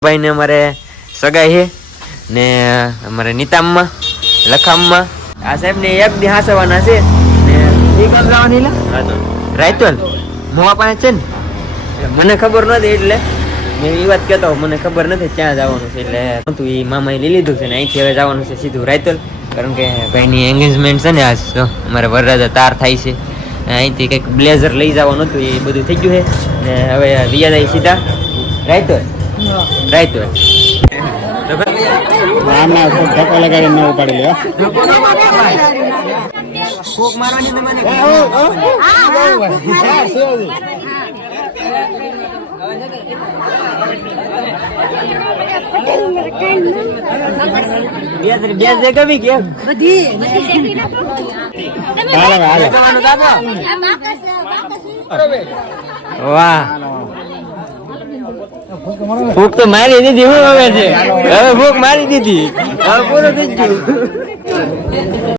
ભાઈ ને અમારે સગાઈ છે ને અમારે નીતામમાં લખામમાં આ સાહેબ ને એક દી હાસવાના છે ને એ કામ જવાની લે રાયતોલ મોવા પાસે છે ને મને ખબર નથી એટલે મેં એ વાત કહેતો મને ખબર નથી ક્યાં જવાનું છે એટલે તું એ મામાએ લઈ લીધું છે ને અહીંથી હવે જવાનું છે સીધું રાયતોલ કારણ કે ભાઈની એંગેજમેન્ટ છે ને આજ તો અમારે વરરાજા તાર થાય છે અહીંથી કંઈક બ્લેઝર લઈ જવાનું હતું એ બધું થઈ ગયું છે ને હવે વિયા જાય સીધા રાયતોલ રાયતોલ ના ધક્કો લગાડીને ન ઉપાડી લે કોક મારવાની તો મને બે કમી કે બધી વાહ ભૂખ તો મારી દીધી હું હવે છે હવે ભૂખ મારી દીધી હવે પૂરું થઈ ગયું